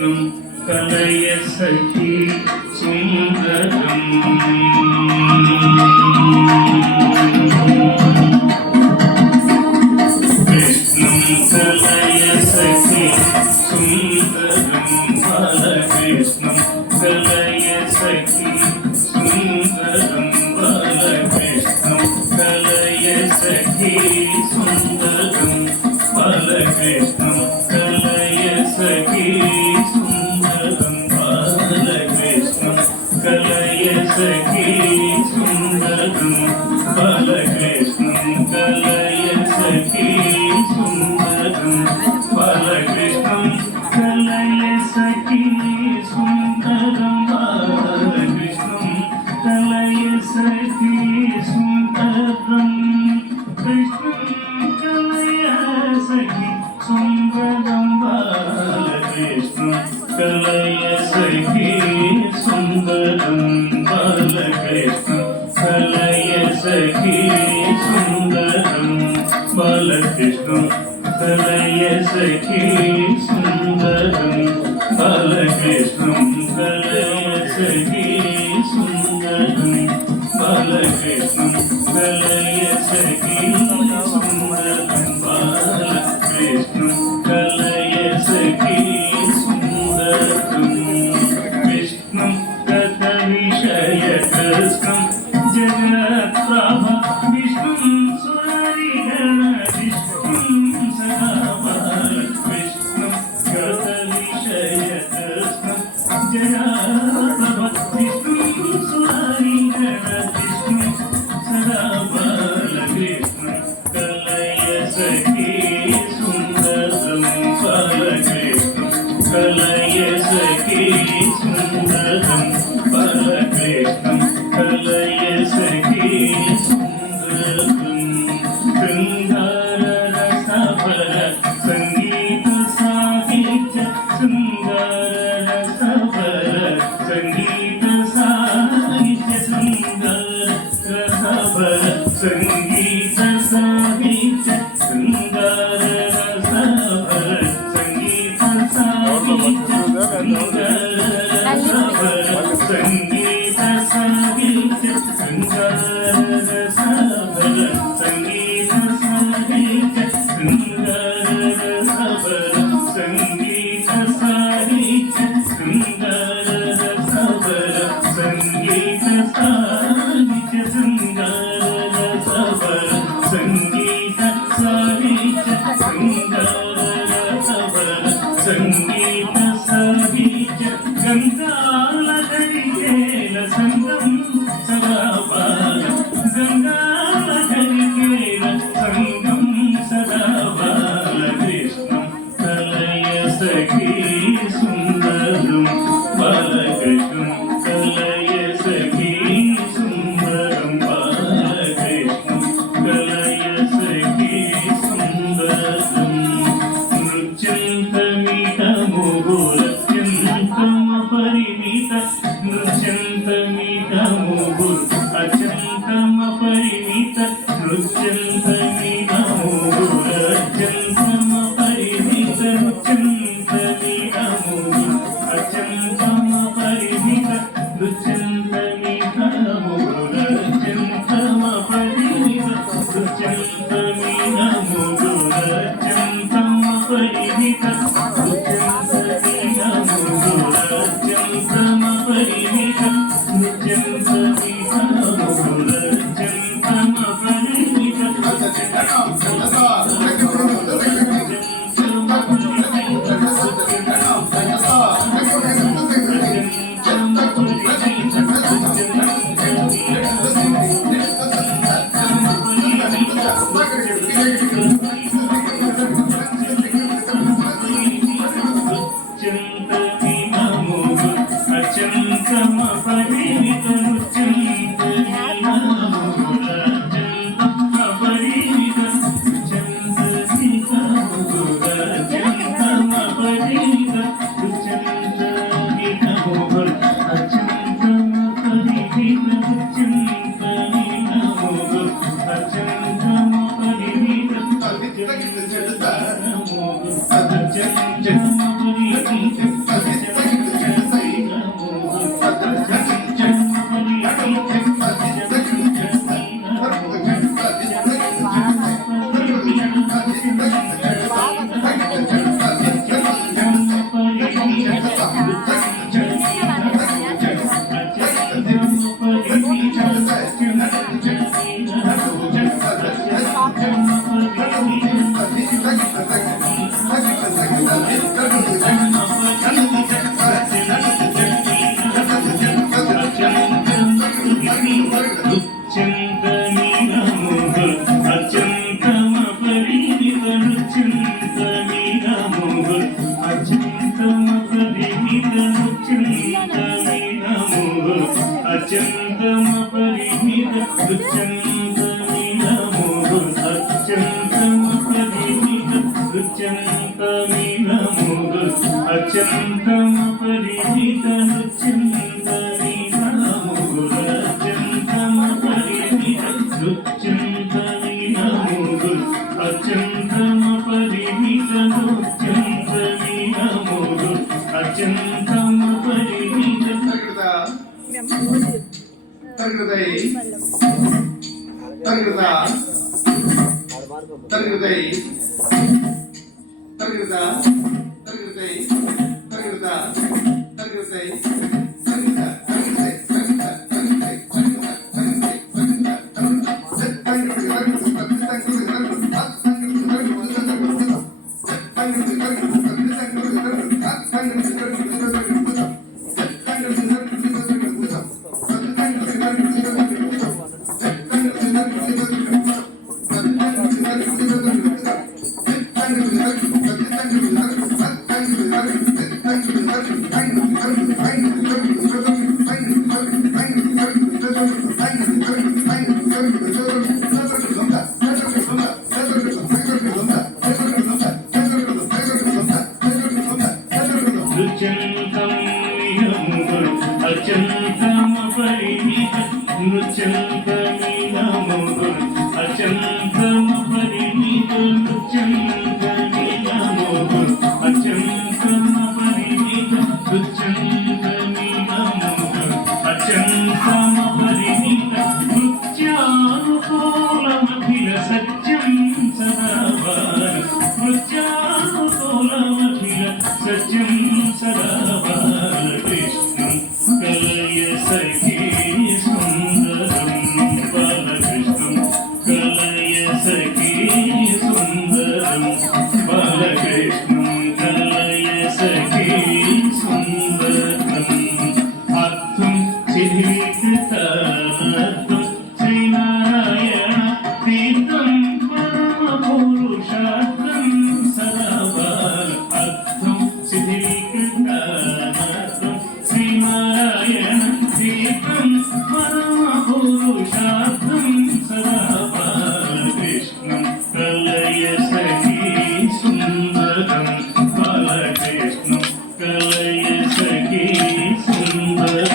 कृष्णं कलय सखी सुन्दरम् कृष्णं कलय सखी सुन्दरं बालकृष्णं कलय सखी सुन्दरं बालकृष्णं कलय सखी सुन्दरं बालकृष्णं कलय सखी सुन्दरं बालकृष्णं कलय सखी सुन्दरं बालकृष्णं कलय सखी सुन्दरं बालकृष्णं कलय सखी सुन्दरं बालकृष्णं कलय सखी सुन्दरं कृष्णं कलय सखी सुन्दरं बालकृष्णं कलय सखी सुन्दरं बालकृष्णं कलय सखी सुन्दरं बालकृष्णं कलय सखी सुन्दरं बालकृष्णं कलय सखी सुन्दरं बालकृष्णं कलय सखी सुन्दरं बालकृष्णं कलय सखी सुन्दरं कृष्णं गतविषयकृष्णं जगत्प्रभ विष्णुं सुररिगणविष्णुं सदा बालकृष्णं गतविषयकृष्णं जगत्प्रभ विष्णुं सुररिगणविष्णुं सदा बालकृष्णं कलय सखी सुन्दरं बालकृष्णं कलय सखी सुन्दरं बालकृष्णं कलय सखी सुन्दरं शृङ्गाररसभर सङ्गीत साहित्य शृङ्गाररसभर सङ्गीत साहित्य शृङ्गाररसभर सङ्गीत साहित्य शृङ्गाररसभर संगीत साहित्य संगीत साहित्य शृङ्गाररसभर संगीत साहित्य शृङ्गाररसभर संगीत साहित्य शृङ्गाररसभर संगीत साहित्य शृङ्गाररसभर संगीत साहित्य शृङ्गाररसभर संगीत साहित्य गङ्गालहरिकेल सङ्गं सदा बाल गङ्गालहरिकेल सङ्गं सदा बालकृष्णं कलय सखी सुन्दरं बालकृष्णं कलय सखी सुन्दरं बालकृष्णं कलय सखी सुन्दरं नृत्यन्तमिदमुहुरत्यन्तमपरिमित नृत्यन्तमिदमुहुर् अत्यन्तमपरिमित नृत्यन्तमिदमुहुरत्यन्तमपरिमित नृत्यन्तमिदमुहुर् अत्यन्तमपरिमित नृत्यन्तमिदमुहुरत्यन्तमपरिमित नृत्यन्तमिदमुहुरत्यन्तमपरिमित అత్యంతమినముగు అత్యంతమ పరిమిత నృత్యంతమినముగు అత్యంతమ పరిమిత నృత్యంతమినముగు అత్యంతమ పరిమిత నృత్యంతమినముగు అత్యంతమ పరిమిత తరుగుదై తరుగుదా తరుగుదై తరుగుదా తరుగుదై తరుగుదా తరుగుదై తరుగుదా తరుగుదై అత్యంతమ పరిమిత నృత్యంతమినముగు అత్యంతమ పరిమిత నృత్యంతమినముగు అత్యంతమ పరిమిత నృత్యంతమినముగు అత్యంతమ పరిమిత నృత్యానుకూలమఖిల సత్యం సదావార నృత్యానుకూలమఖిల సత్యం సదావార కృష్ణ కలయ సఖీ సుందరం బాలకృష్ణం కలయ సఖీ సుందరం బాలకృష్ణం కలయ సఖీ సుందరం అర్థం చిహ్నిత